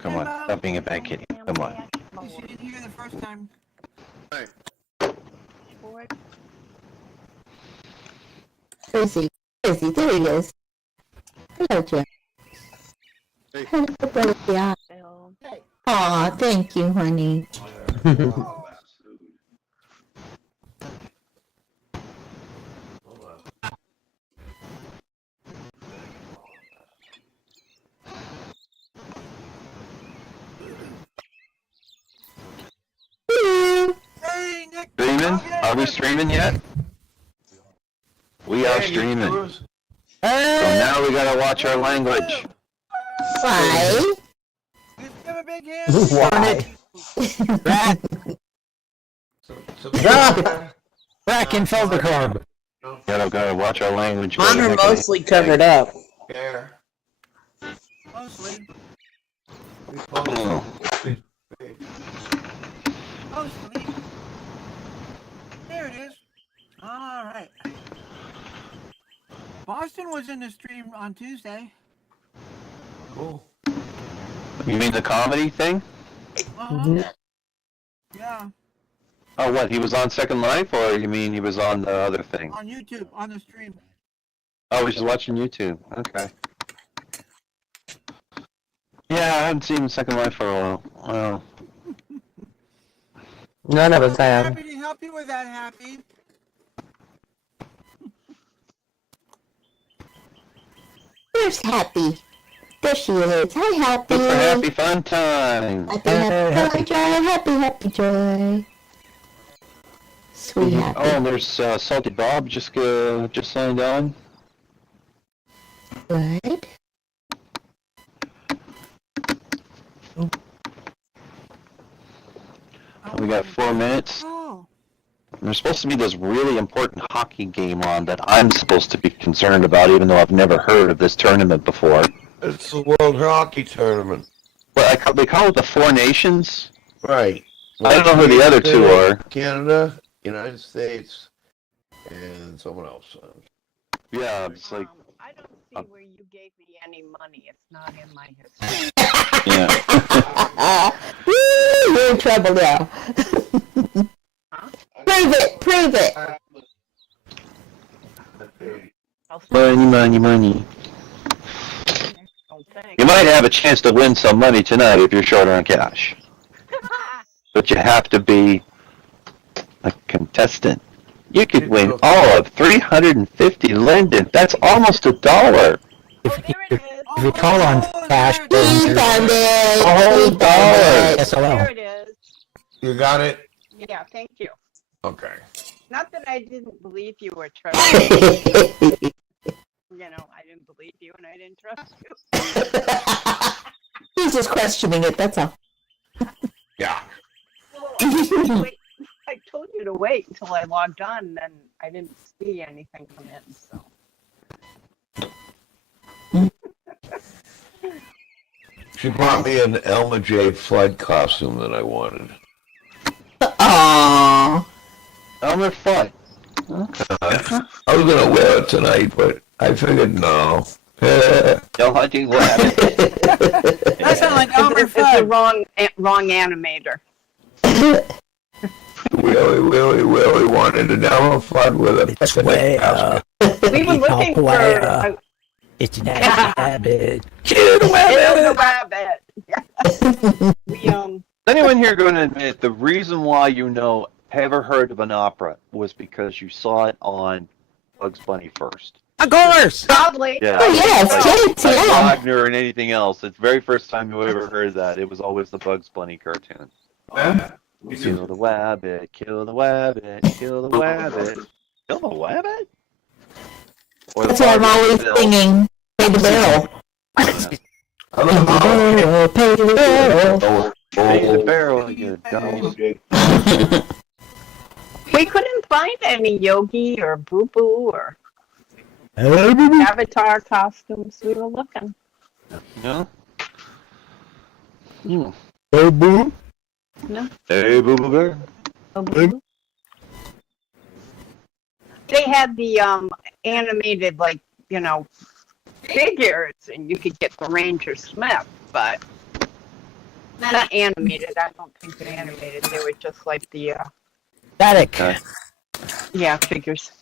come on. Stop being a bad kitty. Come on. She didn't hear the first time. Right. Crazy. Crazy. There he is. Hello, Jim. Hey. Hello, yeah. Aw, thank you, honey. Hey, Nick. Streaming? Are we streaming yet? We are streaming. So now we gotta watch our language. Why? Give him a big hand. Why? Back in Felderkorb. Gotta watch our language. Mine are mostly covered up. Mostly. Oh. Mostly. There it is. All right. Boston was in the stream on Tuesday. Cool. You mean the comedy thing? Yeah. Oh, what? He was on Second Life, or you mean he was on the other thing? On YouTube, on the stream. Oh, he's watching YouTube. Okay. Yeah, I haven't seen Second Life for a while. Wow. None of us have. Happy to help you with that, Happy. Where's Happy? There she is. Hi, Happy. Look for Happy Fun Time. Happy Joy. Happy Joy. Sweet Happy. Oh, and there's Salty Bob just signed on. Good. We got 4 minutes. Oh. There's supposed to be this really important hockey game on that I'm supposed to be concerned about, even though I've never heard of this tournament before. It's the World Hockey Tournament. Well, they call it the Four Nations? Right. I don't know who the other two are. Canada, United States, and someone else. Yeah, it's like... I don't see where you gave me any money. It's not in my history. Yeah. You're in trouble now. Prove it. Money. You might have a chance to win some money tonight if you're short on cash. But you have to be a contestant. You could win all of 350 Linden. That's almost $1. If you call on cash, He found it. Oh, $1. SOL. There it is. You got it? Yeah, thank you. Okay. Not that I didn't believe you were trusting. I didn't believe you and I didn't trust you. He's just questioning it, that's all. Yeah. Well, I told you to wait until I logged on, and then I didn't see anything come in, so. She brought me an Elma J. Flood costume that I wanted. Aww. Elmer Fudd. I was going to wear it tonight, but I figured no. No hunting rabbit. That sounds like Elmer It's the Fudd. wrong animator. Really wanted an Elma Flood with a It's way up. We were looking for a It's an rabbit. Kill the rabbit. Is anyone here going to admit the reason why ever heard of an opera was because you saw it on Bugs Bunny first? Of course! Godly. Yeah. Oh, yes, kids, Like yeah. Wagner and anything else. It's the very first time you ever heard that. It was always the Bugs Bunny cartoon. Kill the wabbit, kill the wabbit, kill the wabbit. Kill the wabbit? Or That's what I'm always singing. Pay the bill. Oh, pay the bill. Pay the barrel, you dumb. We couldn't find any Yogi or Boo Boo or Avatar costumes. We were looking. No? Hey, boo. No. Hey, Boo Boo Bear. No Boo Boo. They had the animated, figures, and you could get the Ranger Smith, but Not animated. I don't think they're animated. They were just like the Static. Okay. figures.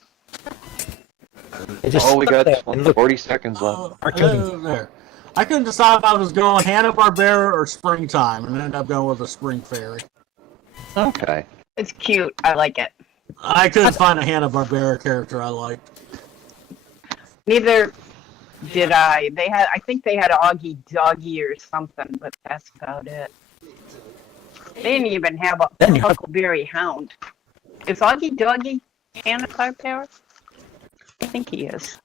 They just Oh, we got stuck there and look 40 seconds left. There. I couldn't decide if I was going Hanna-Barbera or Springtime, and ended up going with a Spring Fairy. Okay. It's cute. I like it. I couldn't find a Hanna-Barbera character I liked. Neither did I. I think they had Augie Doggy or something, but that's about it. They didn't even have a Then you have- Huckleberry Hound. Is Augie Doggy Hanna-Barbera? I think he is.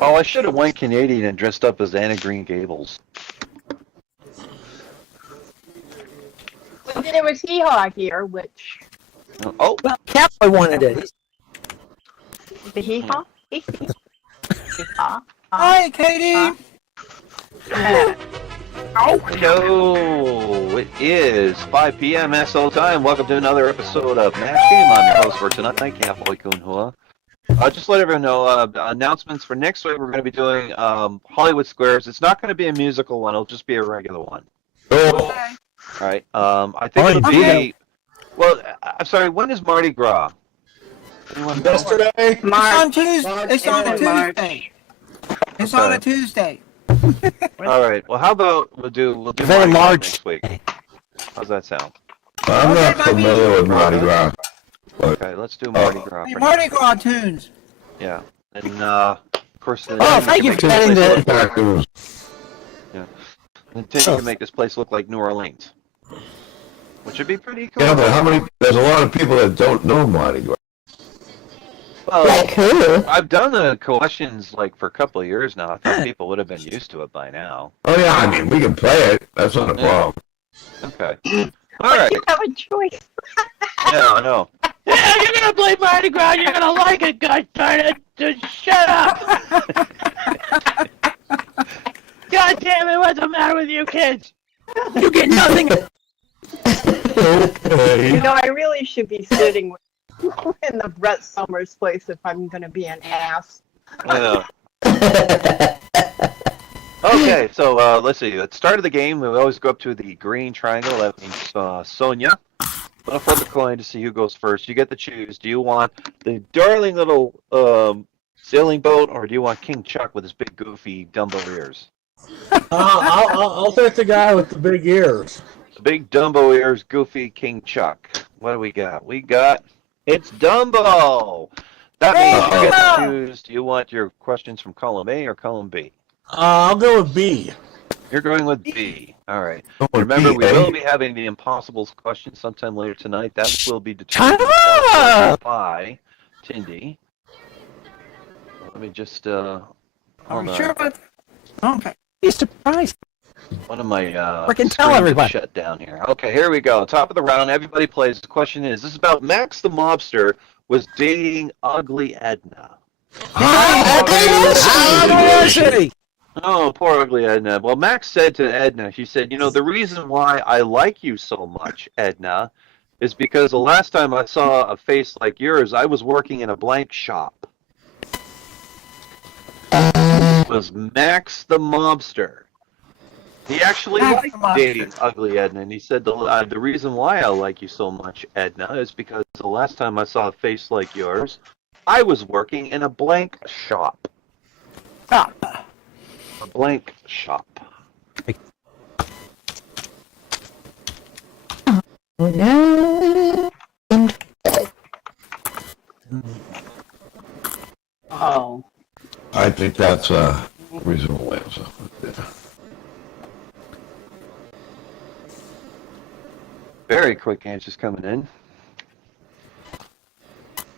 Oh, I should have went Canadian and dressed up as Anna Green Gables. But there was Hee-Haw here, which... Oh, Well, Cowboy wanted it. The Hee-Haw? Hee-Haw? Hi, Katie. hello! It is 5 p.m. SO time. Welcome to another episode of Match Game. I'm your host for tonight, Cowboy Kunhua. Just let everyone know, announcements for next week. We're going to be doing Hollywood Squares. It's not going to be a musical one. It'll just be a regular one. Oh, Okay. All right. I think it'll Okay. be... Well, I'm sorry, when is Mardi Gras? Anyone know? Yesterday, It's on Tuesday. It's on a March. Tuesday. It's on a Okay. Tuesday. All right. Well, how about we'll do Very Mardi Gras large. next week. How's that sound? I'm not Okay, Bobby. familiar with Mardi Gras. Okay, let's do Mardi Gras. Hey, for Mardi next week. Gras tunes. Yeah, and of course, the Oh, thank you for getting the. Cartoons. Nintendo can make this place look like New Orleans, which would be pretty cool. Yeah, but there's a lot of people that don't know Mardi Gras. Well, Like who? I've done the collections like for a couple of years now. I thought people would have been used to it by now. Oh yeah, I mean, we can play it. That's not a problem. Okay. All right. You have a choice. Yeah, I know. Yeah, you're gonna play Mardi Gras. You're gonna like it, gosh darn it! Just shut up! God damn it! What's the matter with you kids? You get nothing. You know, I really should be sitting in the Brett Summers place if I'm going to be an ass. I know. Okay, so let's see. At the start of the game, we always go up to the green triangle. That means Sonia. I'll flip a coin to see who goes first. You get to choose. Do you want the darling little sailing boat, or do you want King Chuck with his big goofy Dumbo ears? I'll take the guy with the big ears. The big Dumbo ears, goofy King Chuck. What do we got? It's Dumbo! That means you get to choose. Do you want your questions from column A or column B? I'll go with B. You're going with B. All right. Oh, with Remember, B, we eh? will be having the Impossibles question sometime later tonight. That will be determined Ah! by Tindy. Let me just Are hold we on. sure about? Okay. Be surprised. One of my Frickin' tell screens everybody. shut down here. Okay, here we go. Top of the round. Everybody plays. The question is: this is about Max the mobster was dating Ugly Edna. Oh, poor Ugly Edna. Well, Max said to Edna, she said, you know, the reason why I like you so much, Edna, is because the last time I saw a face like yours, I was working in a blank shop. It was Max the mobster. He actually Max liked the Mobster. dating Ugly Edna, and he said the reason why I like you so much, Edna, is because the last time I saw a face like yours, I was working in a blank shop. Stop. A blank shop. No. Oh. I think that's a reasonable answer. Very quick answers coming in.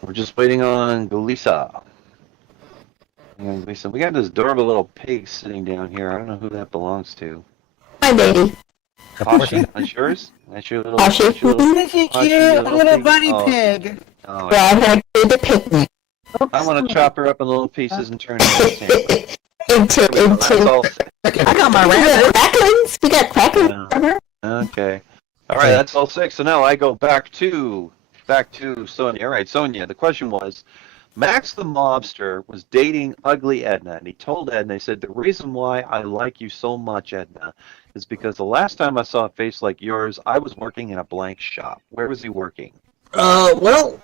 We're just waiting on Lisa. Lisa, we got this adorable little pig sitting down here. I don't know who that belongs to. My baby. Hoshi, that's yours? That's your little. Hoshi. That's your little, Isn't she Hush, you cute? A little pig. bunny Oh. pig. oh, Brought her to the picnic. I want to chop her up in little pieces and turn her into a sandwich. into That's all set. I got my We got rabbit. cracklings. We got cracklings Yeah. from her. Okay. All right, that's all six. So now I go back to Sonia. All right, Sonia. The question was, Max the mobster was dating Ugly Edna, and he told Edna, he said, the reason why I like you so much, Edna, is because the last time I saw a face like yours, I was working in a blank shop. Where was he working? Well,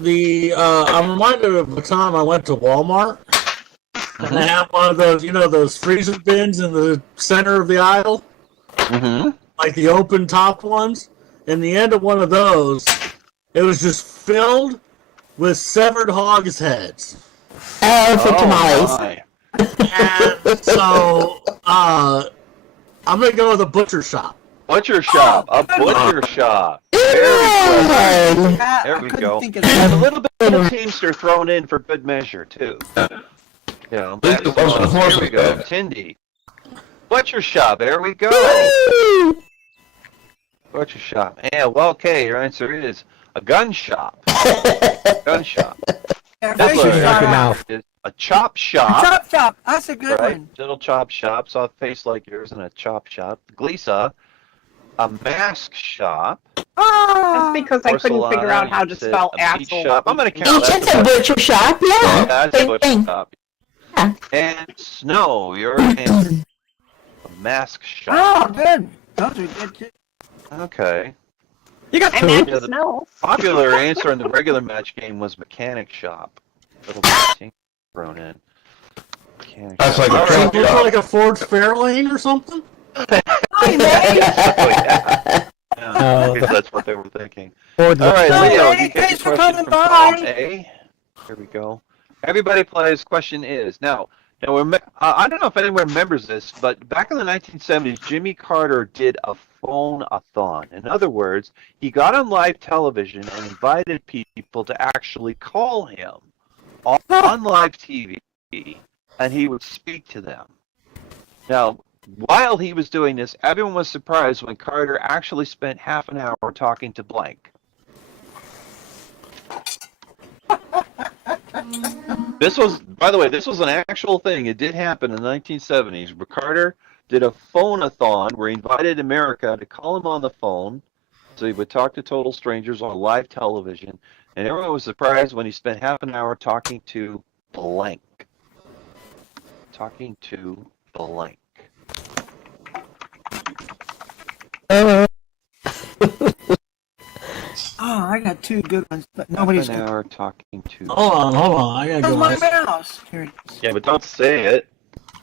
I'm reminded of the time I went to Walmart, and they have one of those, those freezer bins in the center of the aisle, like the open top ones. In the end of one of those, it was just filled with severed hogs' heads. Oh, for tamales. My. And so, I'm gonna go with a butcher shop. Butcher shop. A butcher shop. Good. There we couldn't go. think of And a that. little bit of Teamster thrown in for good measure, too. Yeah, At least it wasn't a horse here we go. bed. Tindy. Butcher shop. There we go. Woo! Butcher shop. Yeah, well, okay, your answer is a gun shop. Gun shop. Yeah, That's face what is it shot is. out. It's a chop shop. Chop chop. That's a good Right? one. Little chop shop. Saw a face like yours in a chop shop. Glisa. A mask shop. That's Ah. because I couldn't Porcelana, figure out how to you said spell a meat asshole. shop. I'm going to count that. It's a butcher shop, yeah. That's a Same butcher thing. shop. Yeah. And Snow, your answer. A mask shop. Oh, good. Those are good too. Okay. You got I two. meant Yeah, to the- smell. Popular answer in the regular match game was mechanic shop. Little bit thrown in. Mechanic That's shop. like a All So right. it looks like a Ford Fairlane or something? Oh, yeah. Oh. I guess that's what they were thinking. Ford All right, No, Leo, Eddie, you get your thanks for question coming from by. column A. Here we go. Everybody plays. Question is now. I don't know if anyone remembers this, but back in the 1970s, Jimmy Carter did a phone-a-thon. In other words, he got on live television and invited people to actually call him on live TV, and he would speak to them. Now, while he was doing this, everyone was surprised when Carter actually spent half an hour talking to blank. This was, by the way, this was an actual thing. It did happen in the 1970s. Carter did a phone-a-thon where he invited America to call him on the phone, so he would talk to total strangers on live television, and everyone was surprised when he spent half an hour talking to blank. Talking to blank. Oh, I got two good ones, but nobody's Half an good. hour talking to. Hold on. I gotta That's go. my on. mouse. Here it is. Yeah, but don't say it.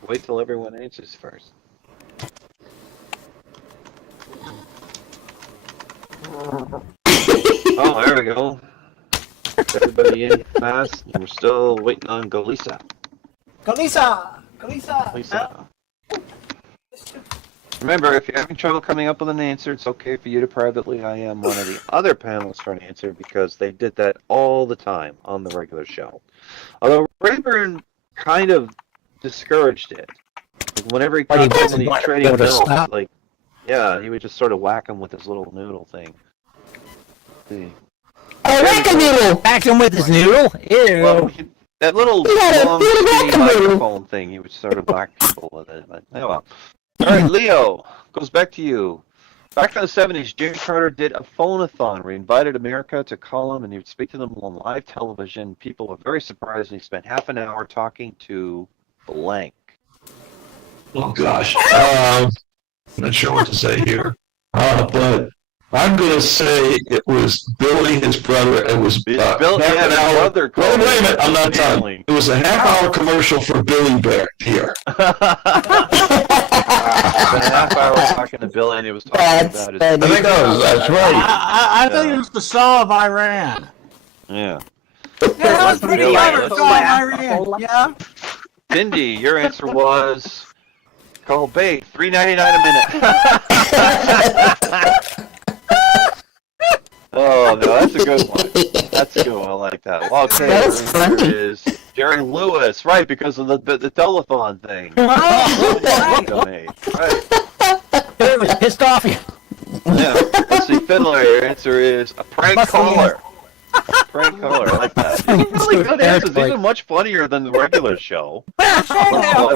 Wait till everyone answers first. Oh, there we go. Everybody in fast. And we're still waiting on Golisa. Kalisa! Kalisa! Lisa. Remember, if you're having trouble coming up with an answer, it's okay for you to privately IM one of the other panelists for an answer because they did that all the time on the regular show. Although Rayburn kind of discouraged it. Like whenever he But he caught wasn't somebody going to trading be able to bills, stop. like, yeah, he would just sort of whack him with his little noodle thing. See. A whack-a-doodle. Back him with his noodle? Ew. Well, that little You got a long little skinny whack-a-mole. microphone thing, he would sort of whack people with it. But, oh well. All right, Leo, goes back to you. Back in the 70s, Jimmy Carter did a phone-a-thon where he invited America to call him and he would speak to them on live television. People were very surprised and he spent half an hour talking to blank. Oh gosh. Not sure what to say here. But I'm gonna say it was Billy, his brother. It was Bill, half yeah, an his hour. brother Wait called a minute, I'm not done. Billy. It was a half-hour commercial for Billy Bear here. Spent a half hour talking to Billy and he was talking That's about his... funny. I think that's right. I think it was the Shah of Iran. Yeah. Yeah, that was pretty Billy, clever. let's- So Iran. Yeah. Cindy, your answer was... Call bait, $3.99 a minute. Oh, no, that's a good one. That's a good one. I like that. Well, okay, That your was answer funny. is Jerry Lewis, right? Because of the telethon thing. Oh, Right. Right. He was pissed off. Yeah. Let's see, Fiddler. Your answer is a prank Must be- caller. Prank caller. I like that. These are really good answers. These are much funnier than the regular show. of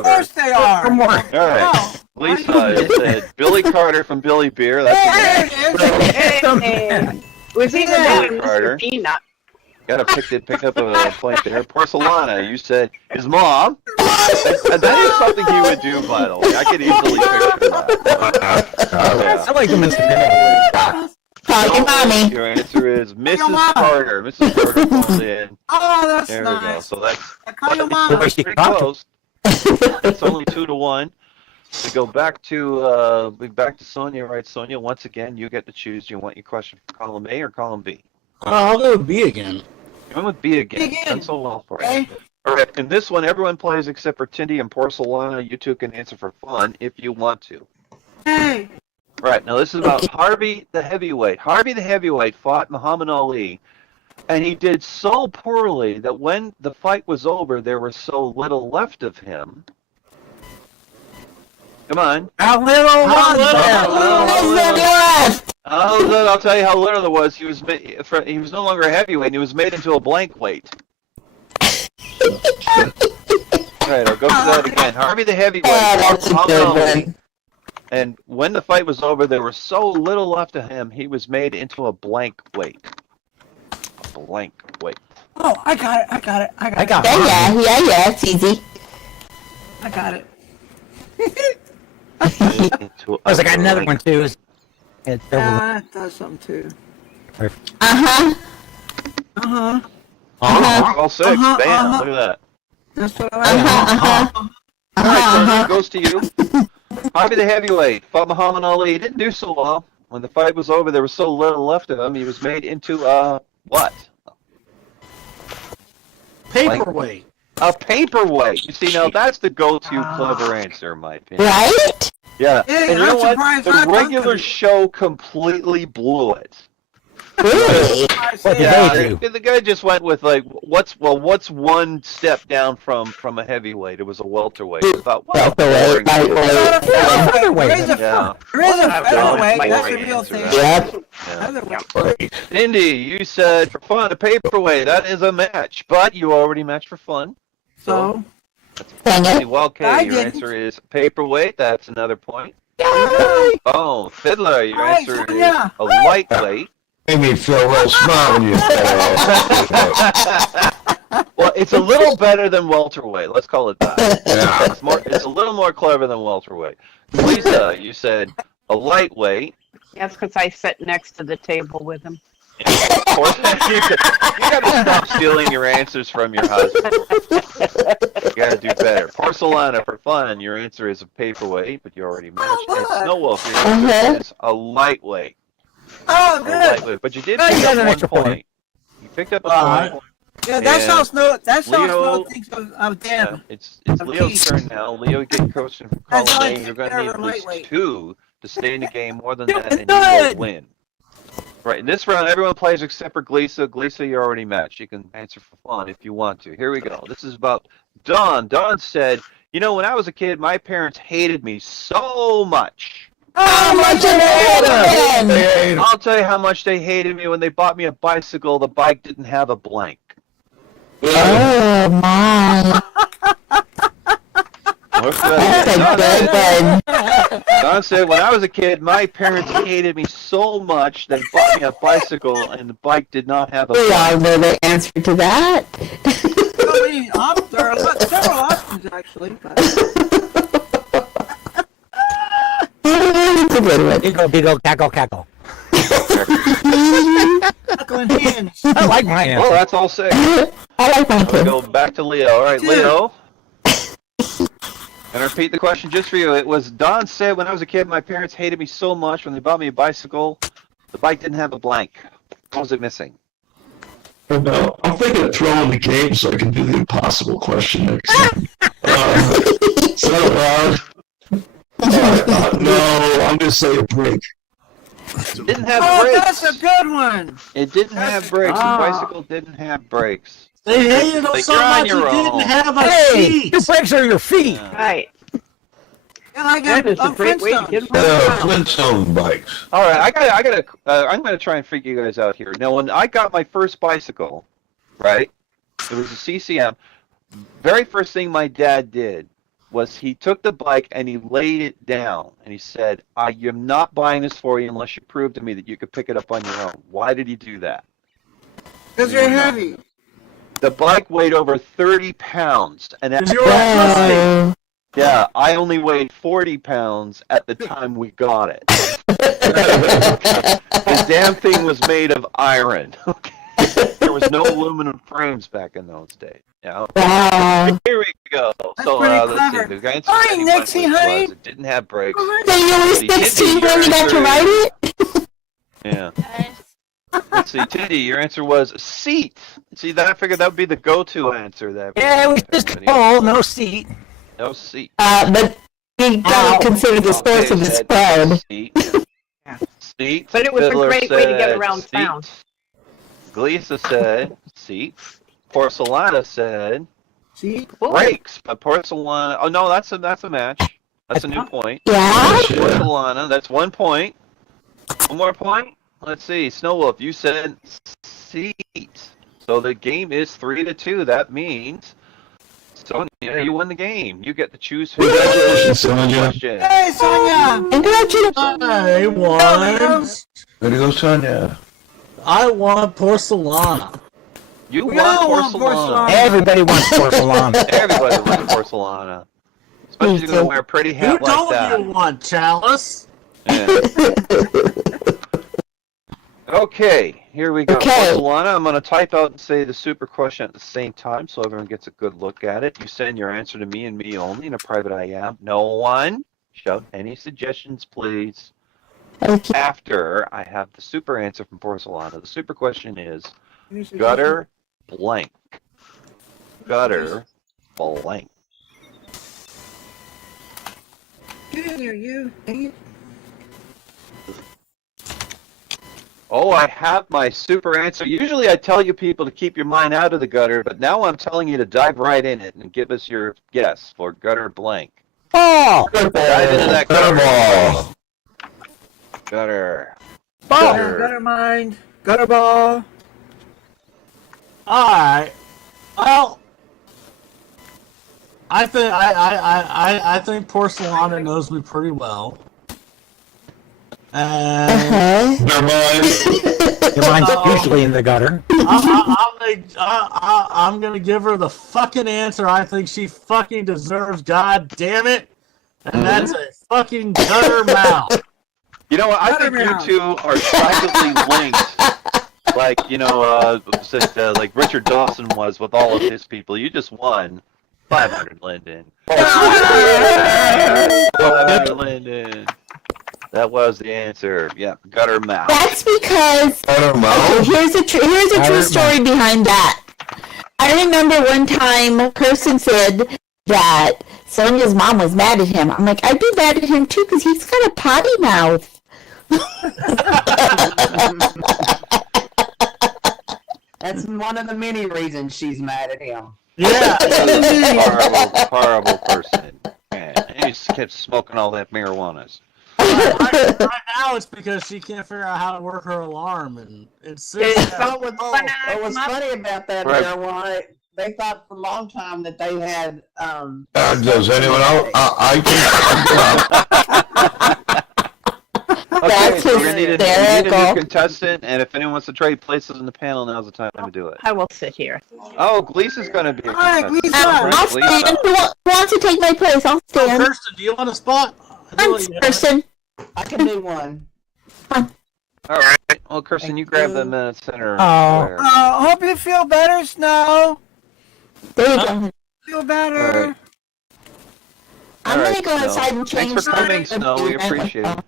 course they are. For more. All right. Oh, Lisa said Billy Carter from Billy Beer. there That's it is. Hey, was either that or Carter. Mr. Peanut. Gotta pick up a point there. Porcelana, you said his mom. And that is something he would do, by the way. I could easily picture that. Yeah. I like the Mr. Penny. Call your mommy. Your answer is Mrs. Carter. Mrs. Carter called in. Oh, that's There we go. nice. So that's Call your mama. Where's she pretty from? close. It's only 2-1. We go back to Sonia, right? Sonia, once again, you get to choose. Do you want your question for column A or column B? I'll go with B again. You went with B again. B again. Done so well for Okay. you. All right. In this one, everyone plays except for Tindy and Porcelana. You two can answer for fun if you want to. Hey. All right. Now this is about Harvey the heavyweight. Harvey the heavyweight fought Muhammad Ali, and he did so poorly that when the fight was over, there was so little left of him. Come on. How little How was little? that? I'll tell you how little there was. He was no longer a heavyweight. He was made into a blank weight. All right, I'll go through that again. Harvey the heavyweight. That's a good one. And when the fight was over, there was so little left of him. He was made into a blank weight. A blank weight. Oh, I got it. I got Yeah, it's easy. I got it. I was like, I got another one too. It's over. I thought something too. Uh-huh. All six. Uh-huh, Bam. uh-huh. Look at that. That's what I All right, Sonia, goes to you. Harvey the heavyweight fought Muhammad Ali. He didn't do so well. When the fight was over, there was so little left of him. He was made into what? Paperweight. A paperweight. You see, now that's the go-to clever answer, in my opinion. Right? Yeah. Hey, And you know I'm what? surprised The I regular couldn't- show completely blew it. Really? What did Yeah, they do? the guy just went with like, what's one step down from a heavyweight? It was a welterweight. I thought, well, Welterweight, lightweight. Featherweight. There is a Yeah. featherweight. That's a Right real answer, thing. right? Yep. Yeah. Featherweight. Indy, you said for fun a paperweight. That is a match, but you already matched for fun. So, Dang it. Well, I okay, your didn't. answer is paperweight. That's another point. Yay! Oh, Fiddler, your Right, answer is yeah. a lightweight. Made me feel real smart when you said Well, it's a little better than welterweight. Let's call it that. Yeah. It's a little more clever than welterweight. Lisa, you said a lightweight. That's because I sit next to the table with him. Of course, you gotta stop stealing your answers from your husband. You gotta do better. Porcelana, for fun, your answer is a paperweight, but you already matched. And look. Snow Wolf, your answer is a lightweight. oh, A good. lightweight, but you did Oh, you pick got up an 1 extra point. point. You picked up a Alright. point. Yeah, that's And how Snow. That's how Leo- Snow thinks of Yeah, them. it's Of Leo's Keith. turn now. Leo, get your question from That's column all I A. take You're going to care need of at a least lightweight. 2 to stay in the game. More than You're that, and you good. will win. Right, in this round, everyone plays except for Gleesa. Gleesa, you're already matched. You can answer for fun if you want to. Here we go. This is about Dawn. Dawn said, you know, when I was a kid, my parents hated me so much. How much of it? Hey, I'll tell you how much they hated me when they bought me a bicycle. The bike didn't have a blank. Oh my. What's That's a that? good one. Don said, when I was a kid, my parents hated me so much they bought me a bicycle and the bike did not have a We blank. all know the answer to that. I mean, there are several options actually. But It's a good one. Giggle, cackle, cackle. Knuckling hands. I like my Well, answer. that's all 6. I like mine We too. go back to Leo. All right, Two. Leo. And repeat the question just for you. It was Don said, when I was a kid, my parents hated me so much when they bought me a bicycle. The bike didn't have a blank. What was it missing? no, I'm thinking of throwing the game so I can do the impossible question next time. No, I'm going to say a break. It didn't have Oh, brakes. that's a good one. It didn't have brakes. Ah. The bicycle didn't have brakes. They hated him Like, so you're on much he your didn't own. have a Hey, seat. your brakes are your feet. Right. And I got That is a great way to get Flintstones. Flintstone bikes. All right, I'm gonna try and figure you guys out here. Now, when I got my first bicycle, right, it was a CCM. Very first thing my dad did was he took the bike and he laid it down and he said, "I'm not buying this for you unless you prove to me that you could pick it up on your own." Why did he do that? Because you're heavy. The bike weighed over 30 pounds. And Because you were a pussy. Whoa. yeah, I only weighed 40 pounds at the time we got it. The damn thing was made of iron. There was no aluminum frames back in those days. Yeah. Wow. Here we go. That's So pretty let's see. clever. The answer Hi, to any Nixie, question honey. was it didn't have brakes. So you were See, Tindy, 16 your when you got to answer ride is- it? Yeah. Let's see, Tindy, your answer was seat. See, that I figured that would be the go-to answer. That Yeah, it was just pole, no seat. no seat. But you gotta consider the source of the said spread. Seat. Yeah. Seat. But it was a Fiddler great way to get said around seat. town. Glisa said seat. Porcelana said See? brakes. But Porcelana. Oh no, that's a match. That's a new point. Yeah? Porcelana. That's 1 point. One more point. Let's see. Snowwolf, you said seat. So the game is 3-2. That means Sonia, you won the game. You get to choose who Congratulations, Sonia. question. Hey, Sonia! Congratulations. I won. Way to go, Sonia. I want porcelana. You We want all want Porcelana. Porcelana. Everybody wants porcelain. Everybody wants Porcelana. Especially if you're going to wear a pretty Who hat like don't that. you want, Chalice? Yeah. Okay, here we go. Okay. Porcelana, I'm going to type out and say the super question at the same time so everyone gets a good look at it. You send your answer to me and me only in a private IM. No one shout any suggestions, please. Okay. After I have the super answer from Porcelana, the super question is gutter blank. Gutter blank. Get in there, you. idiot. Oh, I have my super answer. Usually I tell you people to keep your mind out of the gutter, but now I'm telling you to dive right in it and give us your guess for gutter blank. Oh. Dive into that gutter. Gutter. Gutter mind. Gutter ball. Alright. Well, I think Porcelana knows me pretty well. And Okay. Never mind. Your mind's usually in the gutter. I'm gonna give her the fucking answer I think she fucking deserves, god damn it. And that's a fucking gutter mouth. You know what? I think you two are psychically linked. Like, you know, like Richard Dawson was with all of his people. You just won 500 Linden. 500 Linden. That was the answer. Yeah, gutter mouth. That's because Gutter okay, mouth. here's a true story behind that. I remember one time Kirsten said that Sonia's mom was mad at him. I'm like, I'd be mad at him too because he's got a potty mouth. That's one of the many reasons she's mad at him. Yeah. Horrible person. Man, he just kept smoking all that marijuana. Right now it's because she can't figure out how to work her alarm and insists So what's Come up. funny about that Right. marijuana, they thought for a long time that they had Does anyone else? Okay, That's so we're gonna need a new hysterical. contestant, and if anyone wants to trade places in the panel, now's the time to do it. I will sit here. Oh, Gleeson's gonna be a Hi, contestant. Gleeson. I'll stand. Who wants to take my place? I'll Oh, stand. Kirsten, do you want a spot? I'm Kirsten. I can do one. All right. Well, Kirsten, you grab the center. Oh. square. Hope you feel better, Snow. There you go. Feel better. All right. I'm All gonna right, go Snow. outside and change. Thanks for coming, the- Snow. We appreciate it.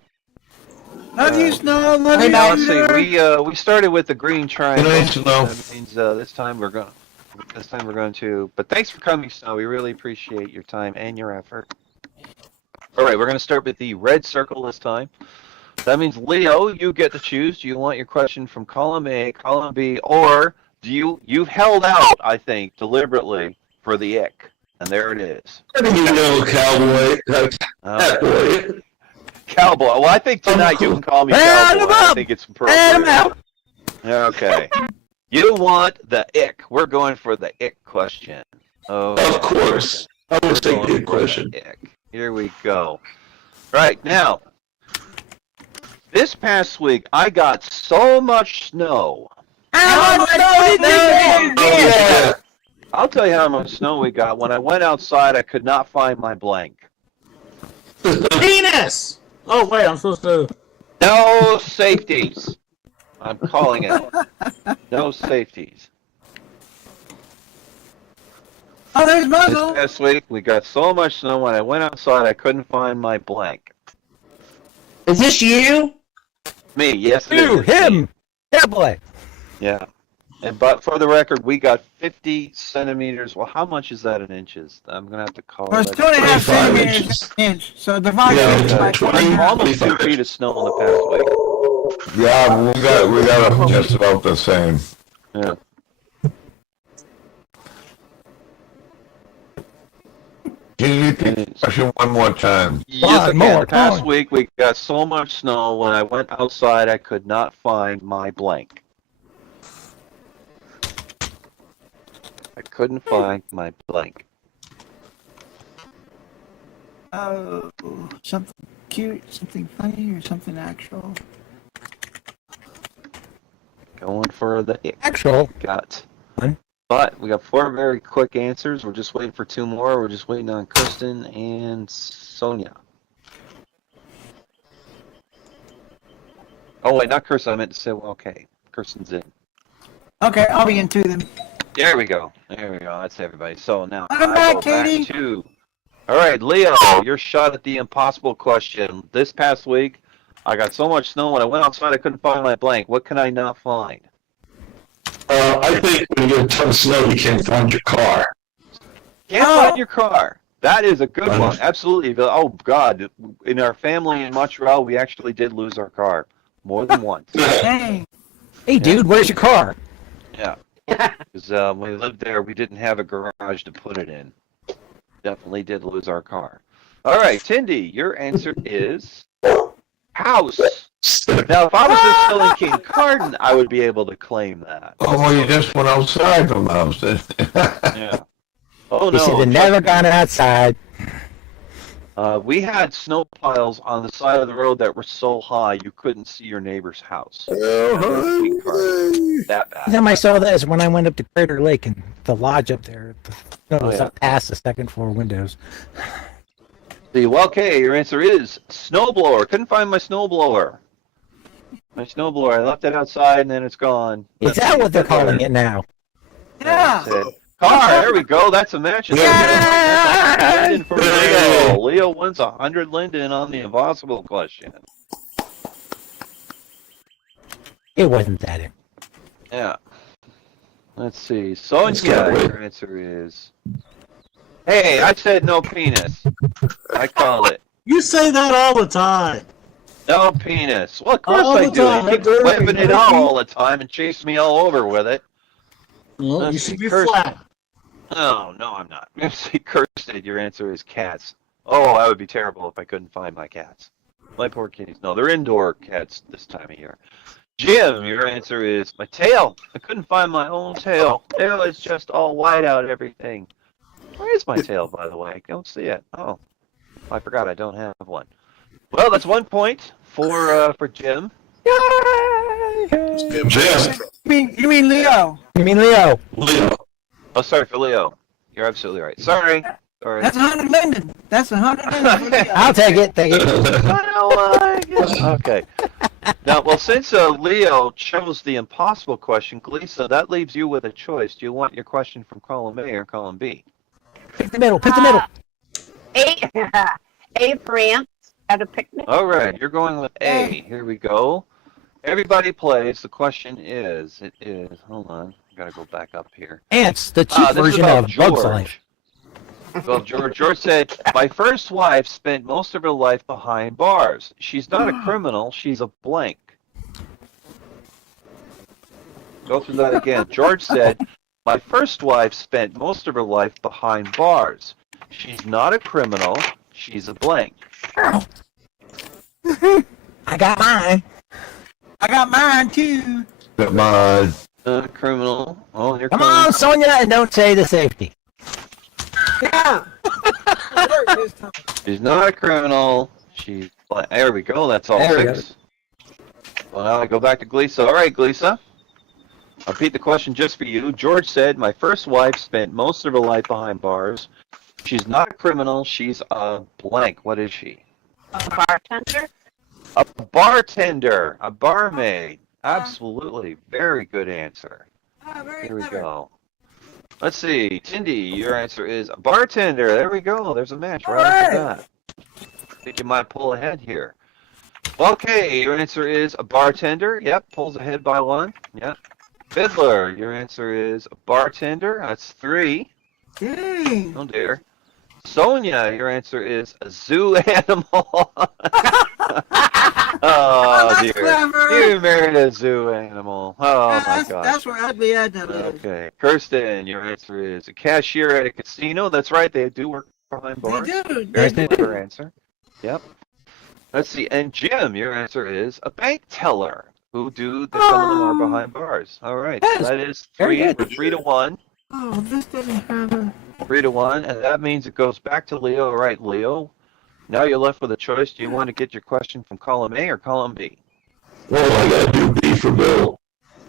Love you, Snow. Love you, Now, let's Peter. see. We started with the green triangle. Good night, Snow. That means this time we're going to. But thanks for coming, Snow. We really appreciate your time and your effort. All right, we're going to start with the red circle this time. That means Leo, you get to choose. Do you want your question from column A, column B, or you've held out, I think, deliberately for the ick, and there it is. You know, cowboy. Okay. Cowboy. Well, I think tonight you can call me Add 'em cowboy. I up. think it's Add 'em appropriate. out. Okay. You want the ick. We're going for the ick question. Okay. Of course. I We're was taking going the for question. the ick. Here we go. Right, now, this past week, I got so much snow. How much snow did you get? I'll tell you how much snow we got. When I went outside, I could not find my blank. Penis! Oh, wait, I'm supposed to... No safeties. I'm calling it. No safeties. Oh, there's This Muzzle. past week, we got so much snow. When I went outside, I couldn't find my blank. Is this you? Me, yes, it You, is. him! Yeah, boy! Yeah. But for the record, we got 50 centimeters. Well, how much is that in inches? I'm going to have to call Well, it's it. 2.5 25 centimeters inches. an inch. So divide Yeah, it it's by 20. Almost 2 25. feet of snow in the past week. Yeah, we got just about the same. Yeah. Can you repeat the question one more time? Yes, again, more, the past more. week we got so much snow. When I went outside, I could not find my blank. I couldn't find my blank. Oh, something cute, something funny, or something actual. Going for the Actual. gut. Fun. But we got 4 very quick answers. We're just waiting for 2 more. We're just waiting on Kristen and Sonia. Oh wait, not Kirsten. I meant to say, well, okay, Kirsten's in. Okay, I'll be into them. There we go. There we go. That's everybody. So now Welcome I back, go Katie. back to. All right, Leo, your shot at the impossible question. This past week, I got so much snow when I went outside I couldn't find my blank. What can I not find? I think when you get a ton of snow, you can't find your car. Can't Oh. find your car. That is a good one. Absolutely. Oh God, in our family in Montreal, we actually did lose our car more than once. Dang. Hey, dude, where's your car? Yeah. Because when we lived there, we didn't have a garage to put it in. Definitely did lose our car. All right, Tindy, your answer is house. Now, if I was just still in Kincardine, I would be able to claim that. Oh, well, you just went outside from the house. Yeah. Oh He should no. have never gone outside. We had snow piles on the side of the road that were so high you couldn't see your neighbor's house. That The bad. time I saw that is when I went up to Crater Lake and the lodge up there. The snow was yeah. up past the second floor windows. See, well, okay, your answer is snowblower. Couldn't find my snowblower. My snowblower, I left it outside and then it's gone. Is that what they're calling it now? Yeah. That's it. Car, there we go. That's a match. Linden for Leo. Leo wins 100 Linden on the impossible question. It wasn't that. Yeah. Let's see. Sonia, your answer is. Hey, I said no penis. I call it. You say that all the time. No penis. Well, of course All I the do. time, You keep dirty, whipping it dirty. out all the time and chase me all over with it. Well, Let's you see, should be Kirsten. flat. Oh, no, I'm not. Let's see, Kirsten, your answer is cats. Oh, that would be terrible if I couldn't find my cats. My poor kitties. No, they're indoor cats this time of year. Jim, your answer is my tail. I couldn't find my own tail. Tail is just all white out everything. Where is my tail, by the way? I don't see it. Oh, I forgot I don't have one. Well, that's 1 point for Jim. Jim. You mean Leo? You mean Leo? Leo. Oh, sorry for Leo. You're absolutely right. Sorry. Sorry. That's 100 Linden. That's 100 Linden for Leo. I'll take it. Take it. Okay. Now, well, since Leo chose the impossible question, Gleesa, that leaves you with a choice. Do you want your question from column A or column B? Pick the middle. Pick the middle. A France at a picnic. All right, you're going with A. Here we go. Everybody plays. The question is, hold on, I gotta go back up here. Ants, the cheap This is version about of Bug's Life. Well, George said, my first wife spent most of her life behind bars. She's not a criminal, she's a blank. Go through that again. George said, my first wife spent most of her life behind bars. She's not a criminal, she's a blank. I got mine. I got mine too. Come on. Not a criminal. Oh, here Come comes. on, Sonia, and don't say the safety. Yeah. She's not a criminal. She's blank. There we go. That's all There we six. Well, now I go back to Gleesa. All right, Gleesa. I'll repeat the question just for you. George said, my first wife spent most of her life behind bars. She's not a criminal. She's a blank. What is she? A bartender? A bartender. A barmaid. Absolutely. Very good answer. Here we go. Let's see. Tindy, your answer is a bartender. There we go. There's a match right after that. I think you might pull ahead here. Okay, your answer is a bartender. Yep, pulls ahead by 1. Yep. Fiddler, your answer is a bartender. That's 3. Dang. Oh dear. Sonia, your answer is a zoo animal. Oh dear. Clever. You married a zoo animal. Oh my gosh. That's where Ugly Edna lives. Okay. Kirsten, your answer is a cashier at a casino. That's right, they do work behind bars. They do. Very clever answer. Yep. Let's see. And Jim, your answer is a bank teller. Who do some of them are behind bars? All right. So that is 3. We're 3 to 1. Oh, this didn't have a... 3 to 1, and that means it goes back to Leo. All right, Leo. Now you're left with a choice. Do you want to get your question from column A or column B? Well, I gotta do B for Bill.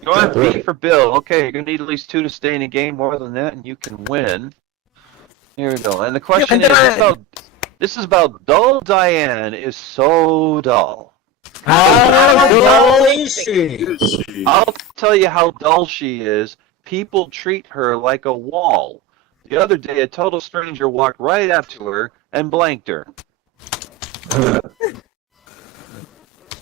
You want B for Bill. Okay, you're going to need at least 2 to stay in the game. More than that, and you can win. Here we go. And the question this is about dull Diane is so dull. How dull is she? I'll tell you how dull she is. People treat her like a wall. The other day, a total stranger walked right up to her and blanked her.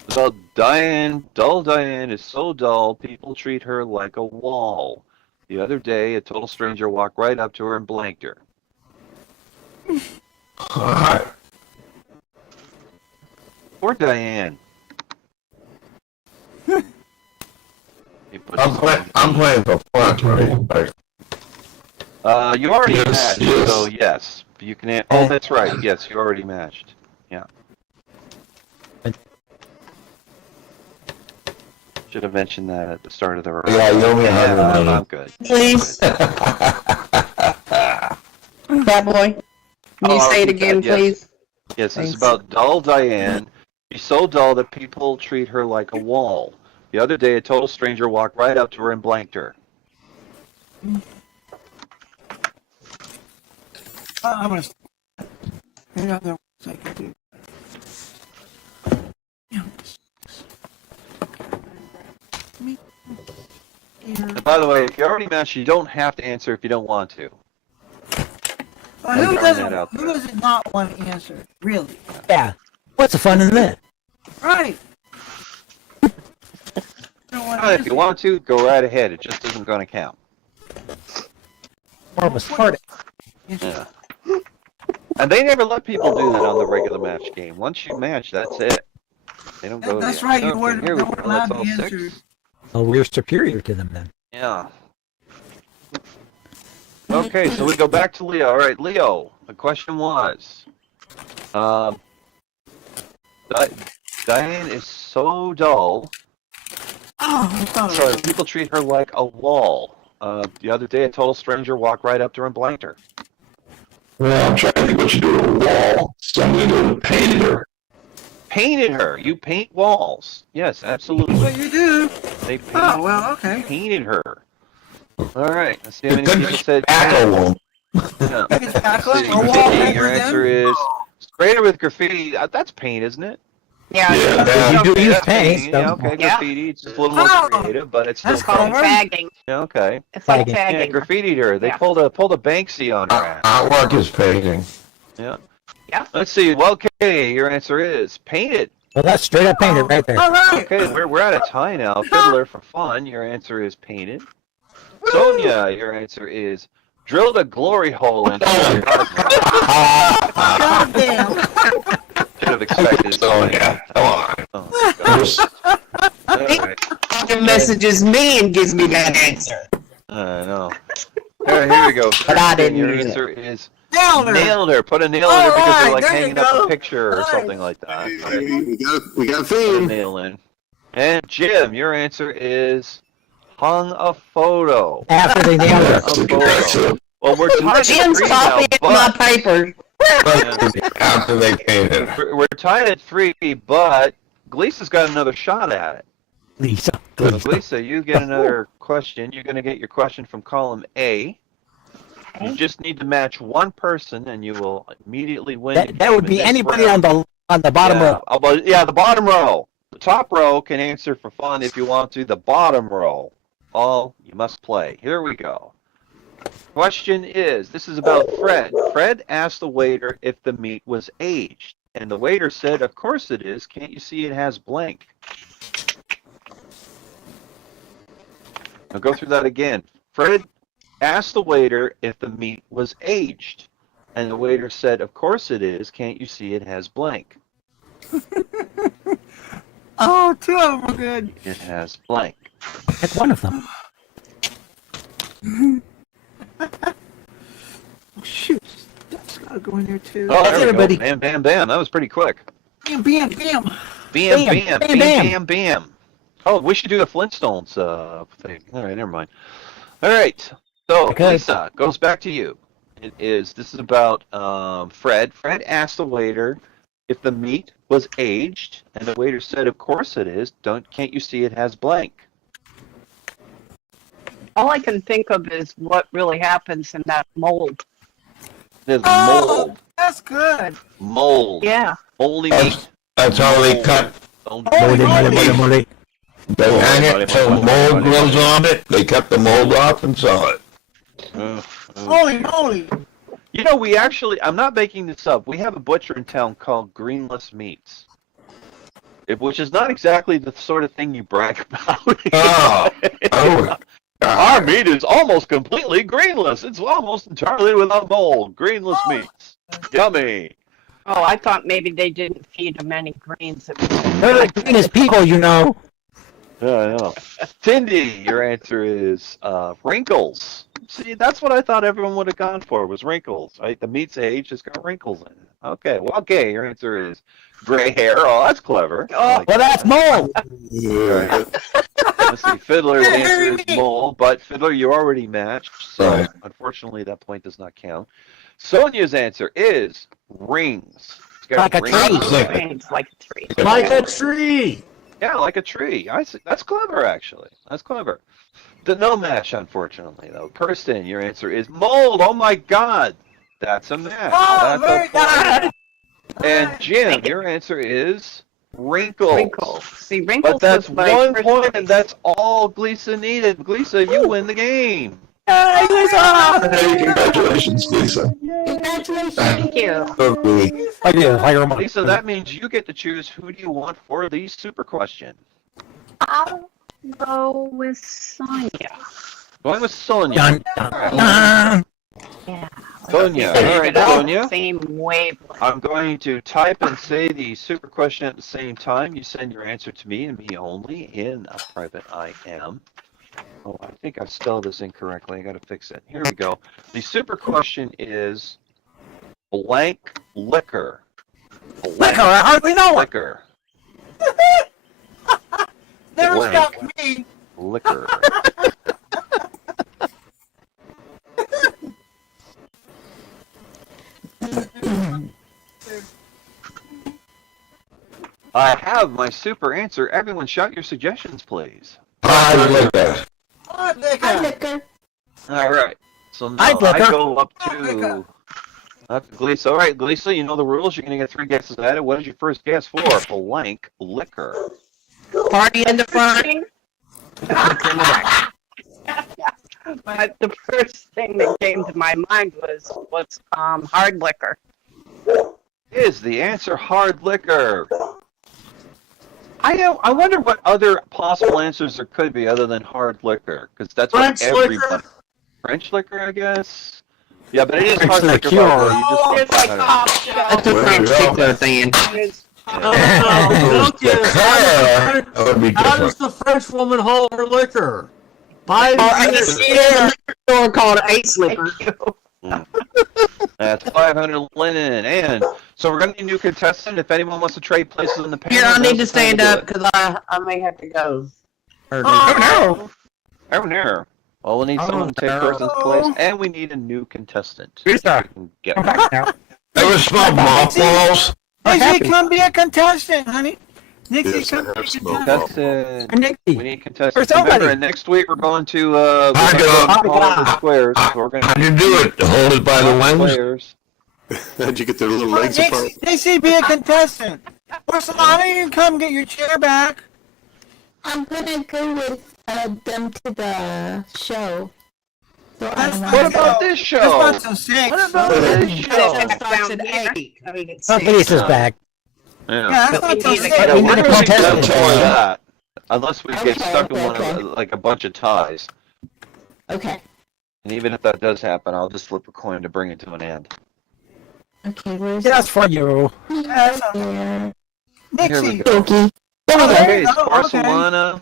So dull Diane is so dull, people treat her like a wall. The other day, a total stranger walked right up to her and blanked her. Poor Diane. I'm playing for fun, right? You already Yes, matched, yes. so yes. You can. Oh, that's right. Yes, you already matched. Yeah. Should have mentioned that at the start of the round. Yeah, you owe me $100 million. I'm good. Please. That boy. Can you say it again, yes. please? Yes, Thanks. it's about dull Diane. She's so dull that people treat her like a wall. The other day, a total stranger walked right up to her and blanked her. I'm going to... Another second. And by the way, if you already matched, you don't have to answer if you don't want to. Who that out does not want to answer? Really? Yeah. What's the fun in that? Right. If you want to, go right ahead. It just isn't going to count. More of a sport. Yeah. And they never let people do that on the regular match game. Once you match, that's it. They don't go That's there. right. You Okay, weren't here we go. allowed That's to all answer. 6. Oh, we're superior to them then. Yeah. Okay, so we go back to Leo. All right, Leo. The question was, Diane is so dull. So people treat her like a wall. The other day, a total stranger walked right up to her and blanked her. Well, I'm trying to think what you do to a wall. So I'm going to go with painted her. Painted her. You paint walls. Yes, absolutely. What you do? They paint, Oh, well, okay. painted her. All right. Let's see how many people said Spackle yeah. It's backlit See, or Vicky, wallpaper your then? answer is sprayed her with graffiti. That's paint, isn't it? Yeah. Yeah, You do Okay, use that's paint. painting. Yeah, okay, Yeah. graffiti. It's just a little more Oh, creative, but it's still that's It's called clever. tagging. Yeah, okay. It's like Tagging. Yeah, tagging. graffitied her. They Yeah. pulled a Banksy on her ass. Artwork is painting. Yeah. Yeah. Let's see. Well, okay, your answer is painted. Well, that's straight up painted right there. All right. Okay, we're out of time now. Fiddler for fun. Your answer is painted. Sonia, your answer is drilled a glory hole into her. God damn. Should have expected Sonia, come on. Oh, my gosh. All right. He messages me and gives me that answer. I know. Here we go. But I didn't Your use it. answer is Nailed her. nailed her. Put a nail in her All because they're right, like there you hanging up go. a picture or Nice. something like that. We got a Put a theme. nail in. And Jim, your answer is hung a photo. After they nailed her. A photo. Well, we're tied at Jim's 3 now, copying my but paper. After they painted. we're tied at 3, but Gleason's got another shot at it. Lisa. Lisa, you get another question. You're going to get your question from column A. You just need to match one person, and you will immediately win. That would be anybody on the bottom row. Yeah, the bottom row. The top row can answer for fun if you want to. The bottom row, you must play. Here we go. Question is, this is about Fred. Fred asked the waiter if the meat was aged, and the waiter said, "Of course it is. Can't you see it has blank?" I'll go through that again. Fred asked the waiter if the meat was aged, and the waiter said, "Of course it is. Can't you see it has blank?" Oh, two of them are good. It has blank. That's one of them. Oh, shoot. That's got to go in there, too. Oh, there everybody. we go. Bam, bam, bam. That was pretty quick. Bam, bam, bam. Bam, Bam, bam, bam, bam, bam. bam, bam. Oh, we should do the Flintstones thing. All right, never mind. All right. So, Okay. Lisa, goes back to you. This is about Fred. Fred asked the waiter if the meat was aged, and the waiter said, "Of course it is. Can't you see it has blank?" All I can think of is what really happens in that mold. There's Oh, mold. that's good. Mold. Yeah. Moldy meat. That's how they cut. Holy. They hang it so mold grows on it. They cut the mold off and sell it. Holy moly. You know, I'm not making this up. We have a butcher in town called Greenless Meats, which is not exactly the sort of thing you brag about. Oh. Our meat is almost completely greenless. It's almost entirely without mold. Greenless meats. Yummy. Oh, I thought maybe they didn't feed them any greens. They're the greenest people, you know. Yeah, I know. Cindy, your answer is wrinkles. See, that's what I thought everyone would have gone for, was wrinkles. Right? The meat's aged, it's got wrinkles in it. Okay, well, okay, your answer is gray hair. Oh, that's clever. Oh, Well, that's mold. Yeah. Let's see, Fiddler's answer is mole, but Fiddler, you already matched, so Right. unfortunately that point does not count. Sonia's answer is rings. It's got Like a rings. tree. greens like a tree. Like a tree. Yeah, like a tree. I see. That's clever, actually. That's clever. No match, unfortunately, though. Kirsten, your answer is mold. Oh my God, that's a match. Oh, That's very a point. good. And Jim, your answer is wrinkles. Wrinkles. See, wrinkles But that's was my 1 first point, choice. and that's all Gleason needed. Gleason, you win the game. Hey, congratulations, Lisa. Congratulations. Thank you. Okay. I do. I remember. Lisa, that means you get to choose who do you want for the super question. I'll go with Sonia. Going with Sonia. Dun, dun, dun. Yeah. Sonia. All right, We're all Sonia. Same wavelength. I'm going to type and say the super question at the same time. You send your answer to me and me only in a private IM. Oh, I think I've spelled this incorrectly. I got to fix it. Here we go. The super question is blank liquor. Liquor, I hardly know it. Liquor. Never Blank stopped me. liquor. I have my super answer. Everyone shout your suggestions, please. Hard liquor. Hard liquor. Hi, Liquor. All right. So now Hi, I Booker. go up Booker. to Gleesa. All right, Gleesa, you know the rules. You're going to get 3 guesses at it. What is your first guess for blank liquor? Party in the front. But the first thing that came to my mind was hard liquor. Is the answer hard liquor? I wonder what other possible answers there could be other than hard liquor, because that's French what everybody. liquor? French liquor, I guess. Yeah, but it is French hard liquor. liqueur. Barbara. You just It's like top That's shelf. a Well, French yeah. liquor thing. How does the French woman hold her liquor? By I just see it in a liquor store called Ace Liquor. That's 500 linen, and so we're going to need a new contestant. If anyone wants to trade places in the panel, Here, I need to now's the time stand do up it. because I may have to go. Oh no! Well, we'll need someone to take no. person's place, and we need a new contestant. Lisa, We can get come back now. Ever smell mothballs? Hey, come be a contestant, honey. Nixie, Yes, I come have get smoke. your Contestant. Or Nixie. We need contestants. Or somebody. Remember, and next week we're going to I go. all the squares. So we're going How do you do it? Hold it by the wings? squares. How'd you get their little Come on, legs apart? Nixie, be a contestant. Porcelana, you can come get your chair back. I'm gonna go with them to the show. So I That's don't know. What about this show? That's not so sick. What about this show? It starts at 8. I mean, it's Oh, 6. Lisa's back. Yeah. Yeah, that's not so sick. Yeah, We we're need a going to be done contestant. before that. Unless we get Okay, stuck in one okay. of like a bunch of ties. Okay. And even if that does happen, I'll just flip a coin to bring it to an end. Okay, where's Just for you. Yeah, there? Here we Nixie. go. Dokie. There we go. Okay, it's Oh, okay. Porcelana.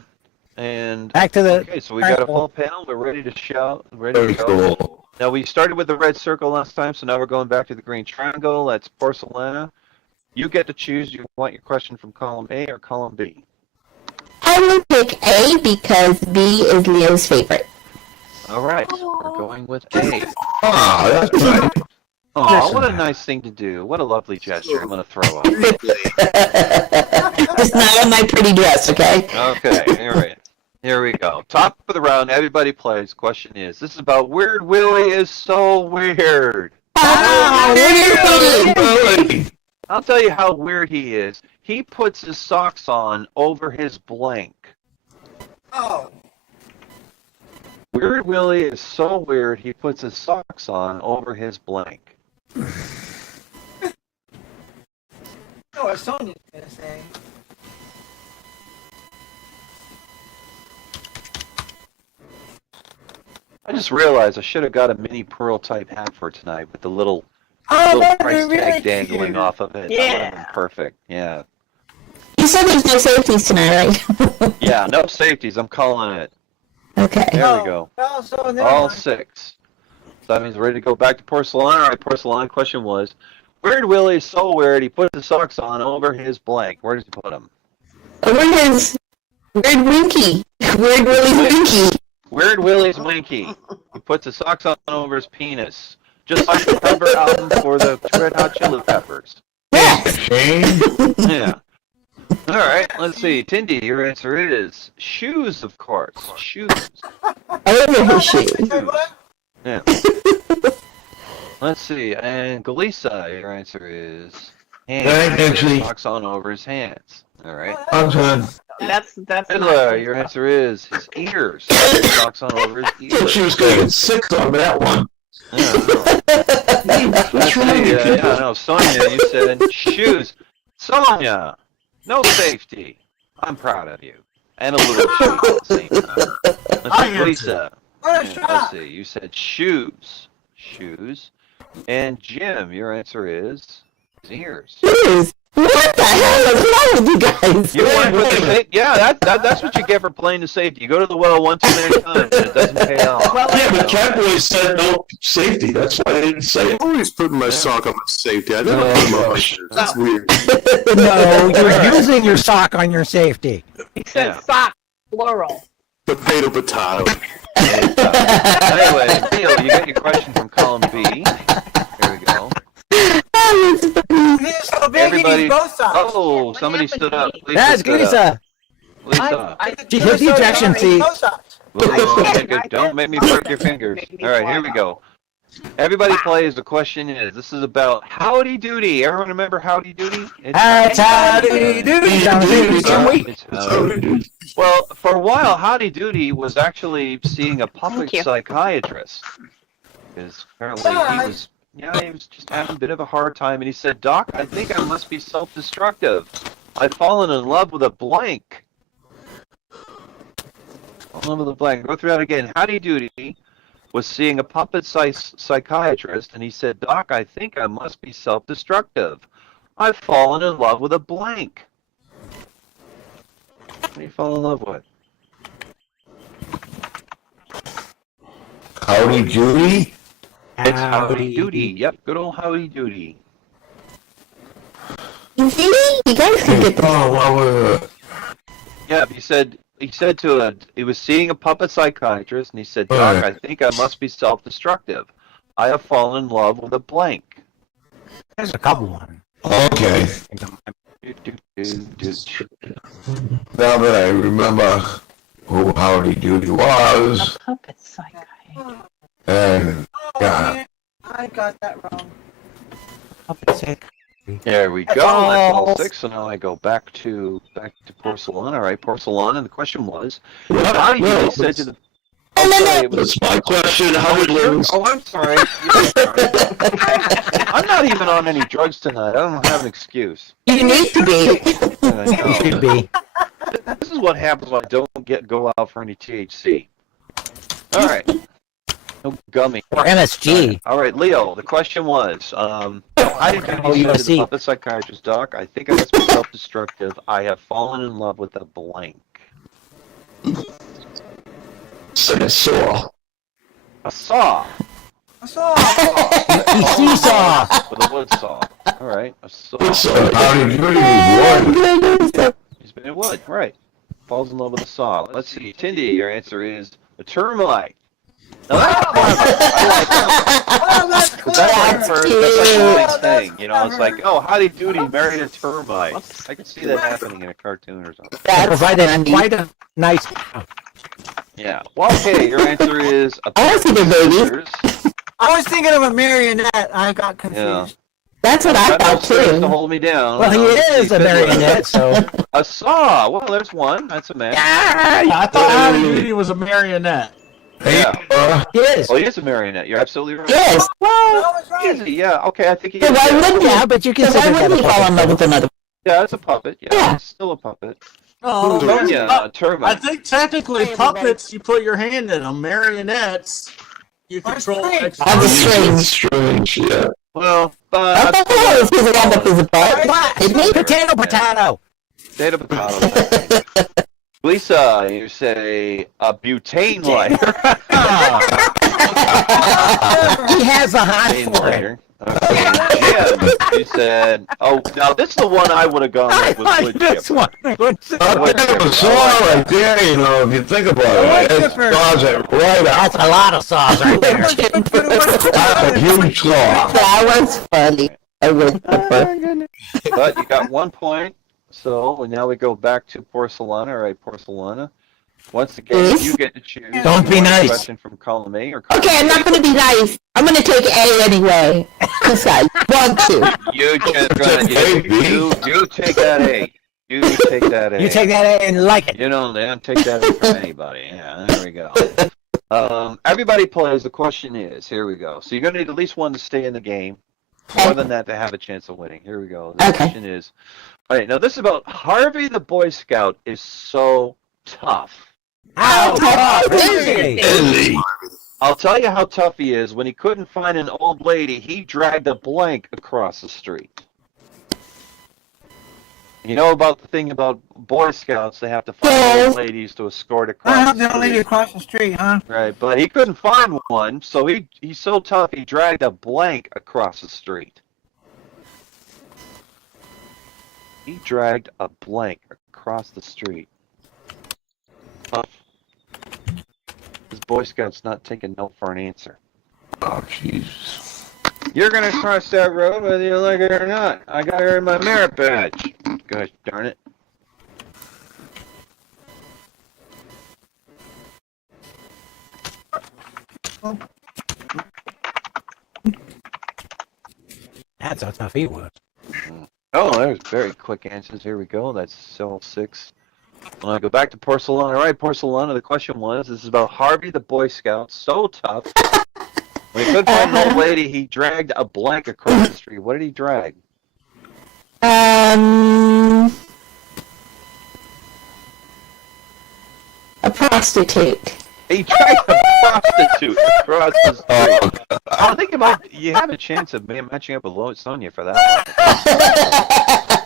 And Back to the. okay, so we got a full panel. We're ready to shout. Ready to Very go. cool. Now we started with the red circle last time, so now we're going back to the green triangle. That's Porcelana. You get to choose. You want your question from column A or column B? I will pick A because B is Leo's favorite. All right, we're going with A. Ah, that's right. Oh, what a nice thing to do. What a lovely gesture. I'm going to throw up. Just not on my pretty dress, okay? Okay, all right. Here we go. Top of the round, everybody plays. Question is, this is about Weird Willie is so weird. Really? I'll tell you how weird he is. He puts his socks on over his blank. Oh. Weird Willie is so weird, he puts his socks on over his blank. know what Sonya's gonna say. I just realized I should have got a mini pearl type hat for tonight with the little Oh, that'd be price really tag dangling cute. off of it. Yeah. That would have been perfect. Yeah. You said there's no safeties tonight, right? Yeah, no safeties. I'm calling it. Okay. There we go. Oh, so never All mind. 6. So that means we're ready to go back to porcelain. All right, porcelain question was, Weird Willie is so weird, he put his socks on over his blank. Where does he put them? Over his Weird Winky. Weird Willie's Winky. Weird Willie's winky. He puts his socks on over his penis. Just like the cover album for the Red Hot Chili Peppers. Yes. Shane? Yeah. All right, let's see. Tindy, your answer is shoes, of course. Shoes. Over his shoes. Wait, what? Yeah. Let's see. And Galisa, your answer is hands. Right, actually. Socks on over his hands. All right. I'm done. That's Fiddler, your answer is his ears. Socks on over his Thought she ears. was going to get 6 on that one. Yeah, What's wrong with you yeah, people? no, Sonia, you said shoes. Sonia, no safety. I'm proud of you. And a little shame at the same time. Let's see, Lisa. What a Yeah, shot! let's see, you said shoes. Shoes. And Jim, your answer is his ears. Shoes. What the hell is wrong with you guys? You went with the safe. Yeah, that's what you get for playing the safety. You go to the well one too many times and it doesn't pay off. Yeah, but Catboy said no safety. That's why I didn't say it. I'm always putting my sock on my safety. I never put them on my shoes. That's weird. No, you're using your sock on your safety. He said Yeah. sock, plural. Potato, potato. Anyway, Neil, you got your question from column B. Here we go. Oh, that's funny. He's so big, he Everybody. needs both sides. Oh, somebody stood up. Lisa That's stood up. Lisa. Lisa. She hit the ejection seat. Both sides. Don't make me break your fingers. All right, here we go. Everybody plays. The question is, this is about Howdy Doody. Everyone remember Howdy Doody? That's howdy doody. That was it. Some week. It's Howdy Doody. Well, for a while, Howdy Doody was actually seeing a public Thank you. psychiatrist. Because apparently he was just having a bit of a hard time. And he said, Doc, I think I must be self-destructive. I've fallen in love with a blank. Fallen in love with a blank. Go through that again. Howdy Doody was seeing a puppet psychiatrist, and he said, Doc, I think I must be self-destructive. I've fallen in love with a blank. What do you fall in love with? Howdy Judy? It's Howdy Doody. Yep, good old Howdy Doody. You see? You guys can get this. Oh, well, Yep, he was seeing a puppet psychiatrist, and he said, Doc, I think I must be self-destructive. I have fallen in love with a blank. There's a couple one. okay. Now that I remember who Howdy Doody was, Puppet psycho. and Oh, yeah, man, I got that wrong. There we go. That's all 6. So now I go back to Porcelana. All right, Porcelana. The question was, Howdy Doody said to the. Oh, sorry, it was, That's my question. How did lose? oh, I'm sorry. I'm not even on any drugs tonight. I don't have an excuse. You need to be. You should be. This is what happens when I don't go out for any THC. All right. No gummy. Or MSG. All right, Leo. The question was, I did Oh, you to the USC. puppet psychiatrist, Doc. I think I must be self-destructive. I have fallen in love with a blank. Say a saw. A saw. I saw. Seesaw. With a wood saw. All right, a saw. and Howdy Doody was one. He's been in wood. Right. Falls in love with a saw. Let's see, Tindy. Your answer is a termite. Now that's clever. I like that. Oh, that's But that's like clever. that's like a Oh, nice that's thing, you know. It's like, oh, Howdy Doody married a termite. I can see that happening in a cartoon or something. Provided quite a nice. Yeah. Well, okay. Your answer is a I see the baby. scissors. I was thinking of a marionette. I got confused. Yeah. That's what I Got no thought scissors to too. hold me down. Well, he is a marionette, so. A saw. Well, there's one. That's a man. I thought Howdy Doody was a marionette. Hey, Yeah. He is. Oh, he is a marionette. You're absolutely right. Yes. I was Is right. he? Yeah. Okay. I think he So is. why Yeah. wouldn't Yeah, you? but you can So why say wouldn't he fall in love with another? Yeah, it's a puppet. Yeah. Yeah. It's still a puppet. Oh, Sonia, a I termite. think technically puppets, you put your hand in them. Marionettes, you control. That's On the strings. Strange, yeah. Well, I thought that was his hand up his butt. Didn't he? Potato, potato. potato, potato. Lisa, you say a butane lighter. He has a hot Butane for it. lighter. Okay. Jim, you said, oh, now this is the one I would have gone I with like wood this chip. one. I think a saw right there, you know, if you think about it, it saws it right out. That's a lot of sauce right there. That's a huge saw. That was funny. I would prefer. But you got 1 point. So now we go back to Porcelana. All right, Porcelana. Once again, Yes. you get to choose. Don't be one nice. Question from column A or column Okay, I'm not gonna be nice. I'm gonna take A anyway. Cause I want to. You just gonna you take that A. You take that A. You take that and like it. You don't take that A from anybody. Yeah, there we go. Everybody plays. The question is, here we go. So you're gonna need at least one to stay in the game. More than that to have a chance of winning. Here we go. The Okay. question is, all right, now this is about Harvey the Boy Scout is so tough. How tough is he? I'll tell you how tough he is. When he couldn't find an old lady, he dragged a blank across the street. You know about the thing about Boy Scouts, they have to find old ladies to escort I across have the the lady street. across the street, huh? Right, but he couldn't find one, so he's so tough he dragged a blank across the street. He dragged a blank across the street. Tough. This Boy Scout's not taking no for an answer. Oh, Jesus. You're gonna cross that road whether you like it or not. I got her in my merit badge. Gosh darn it. That's how tough he was. Oh, there's very quick answers. Here we go. That's cell 6. When I go back to Porcelana. All right, Porcelana, the question was, this is about Harvey the Boy Scout. So tough. When he couldn't find an old lady, he dragged a blank across the street. What did he drag? A prostitute. He dragged a prostitute across the street. I think you have a chance of matching up with Sonia for that one.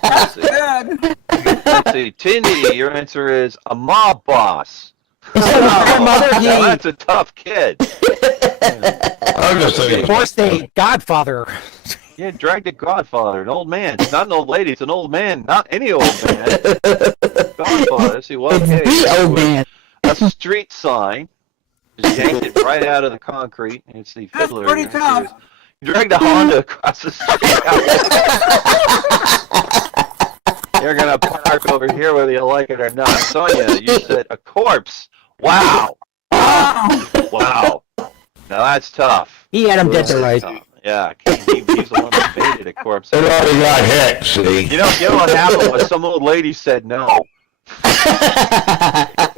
Let's see. Good. Let's see. Tindy, your answer is a mob boss. Mother, Now, that's a tough kid. I'm just saying. forced a godfather. Yeah, dragged a godfather, an old man. It's not an old lady, it's an old man. Not any old man. Godfather. Let's see, well, okay. The old man. A street sign. Just yanked it right out of the concrete. And it's the That's fiddler. pretty Your answer tough. is, dragged a Honda across the street. You're gonna park over here whether you like it or not. Sonia, you said a corpse. Wow. Wow. Now that's tough. He had him dead to rights. Yeah, he's the one that baited a corpse. It already got hit, see? You know what happened was some old lady said no.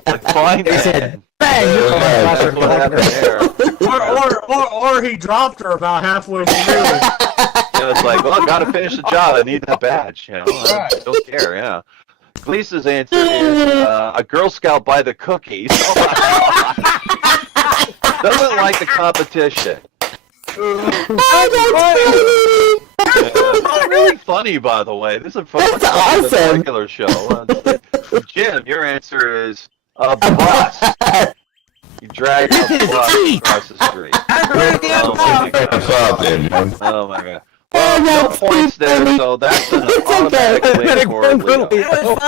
Like, fine, They said, That's what happened there. Or he dropped her about halfway through. It was like, well, gotta finish the job. I need that badge. You know, I don't care. Yeah. Lisa's answer is a Girl Scout by the cookies. Doesn't like the competition. It's really funny, by the way. This is a fun awesome. regular show. Jim, your answer is a bus. You drag a bus across the street. Oh my god. Well, no points there, so that's an automatic win for Leo.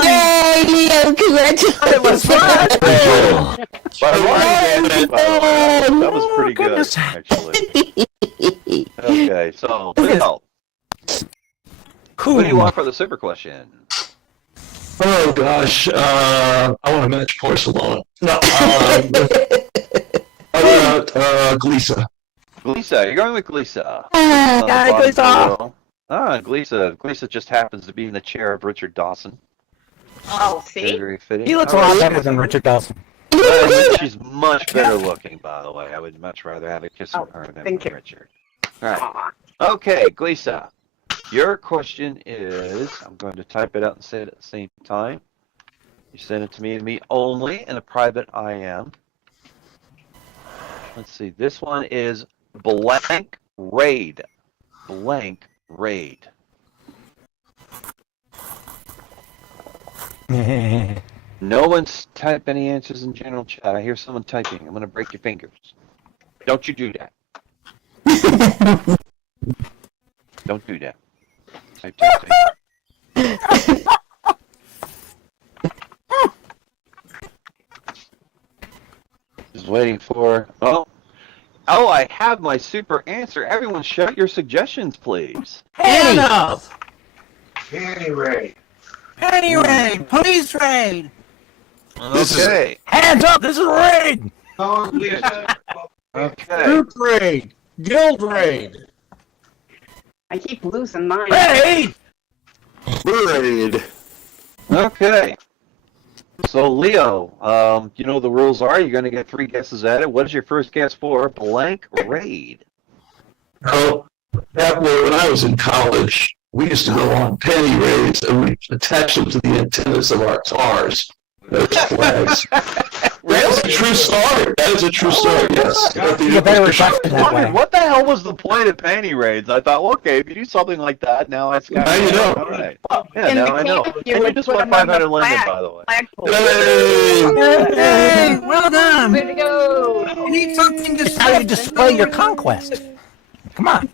Yay, Leo! Congratulations! It was fun! That was pretty good, actually. Okay, so, Leo. What do you want for the super question? Oh gosh, I want to match porcelain. No, Glisa. Glisa, you're going with Glisa. Glisa! Glisa just happens to be in the chair of Richard Dawson. Oh, see? Very fitting. He looks a lot better than Richard Dawson. She's much better looking, by the way. I would much rather have a kiss with her than with Richard. All right. Okay, Glisa. Your question is, I'm going to type it out and say it at the same time. You send it to me and me only in a private IM. Let's see. This one is blank raid. Blank raid. No one's type any answers in general chat. I hear someone typing. I'm going to break your fingers. Don't you do that. Don't do that. Type. Just waiting for... Oh, I have my super answer. Everyone shout your suggestions, please. Hand up! Penny raid. Penny raid! Police raid! Okay. Hands up! This is raid! Okay. Group raid. Guild raid. I keep losing mine. Raid! Raid. Okay. So, Leo, you know the rules are. You're going to get 3 guesses at it. What is your first guess for blank raid? Oh, that way when I was in college, we used to go on penny raids and we attach them to the antennas of our cars. Those flags. That is a true story. That is a true story, yes. You better reflect that way. What the hell was the point of panty raids? I thought, well, okay, if you do something like that, now it's got. Now you know. All right. Yeah, In now the I know. camp, And you you would just put won them on 500 the lemon, flag. by the way. Flagpole. Hey, well done! Way to go! You need something to How do you say. display your conquest? Come on.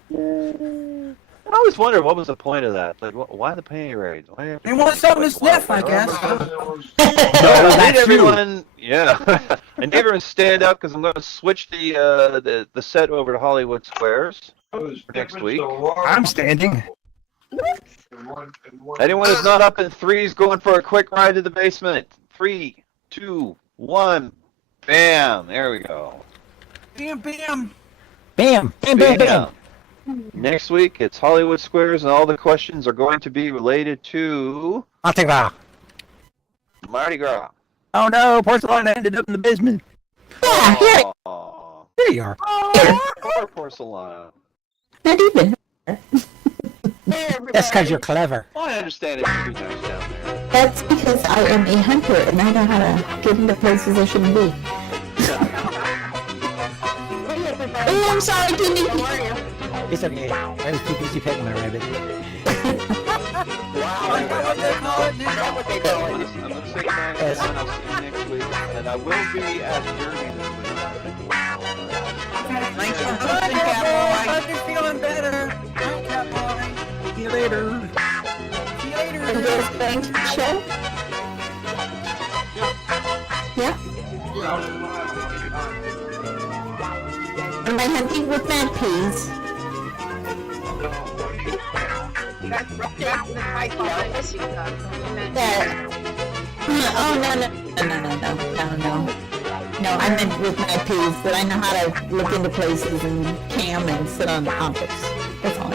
I always wondered what was the point of that. Like, why the panty raids? Why have They want something to sniff, I guess. No, That's I need you. everyone. Yeah, I need everyone stand up because I'm going to switch the set over to Hollywood Squares for next week. I'm standing. Anyone who's not up in threes going for a quick ride to the basement. 3, 2, 1, bam! There we go. Bam, bam! Bam! Bam, bam, bam! Next week it's Hollywood Squares, and all the questions are going to be related to Mardi Gras. Mardi Gras. Oh no, porcelain ended up in the basement. Yeah, here, Aww. There you are. Poor porcelain. not even. That's because you're clever. Well, I understand it's pretty nice down there. That's because I am a hunter and I know how to get into places I shouldn't be. Oh, I'm sorry, Timmy. It's okay. I was too busy petting my rabbit. What they call it now? I'm going to say goodnight, Yes. and I'll see you next week, and I will be at Derby this week. Thanks for hosting, Catboy. Hope you're feeling better. Night, Catboy. See you later. See you later. Are you guys going to the show? Yeah? Am I hunting with mad peas? That's the typo I missed. That. Oh no. No, I meant with my P's, but I know how to look into places and cam and sit on the objects. That's all.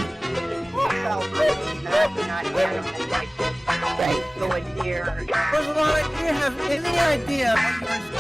Right. Go in here. First of all, do you have any idea what you're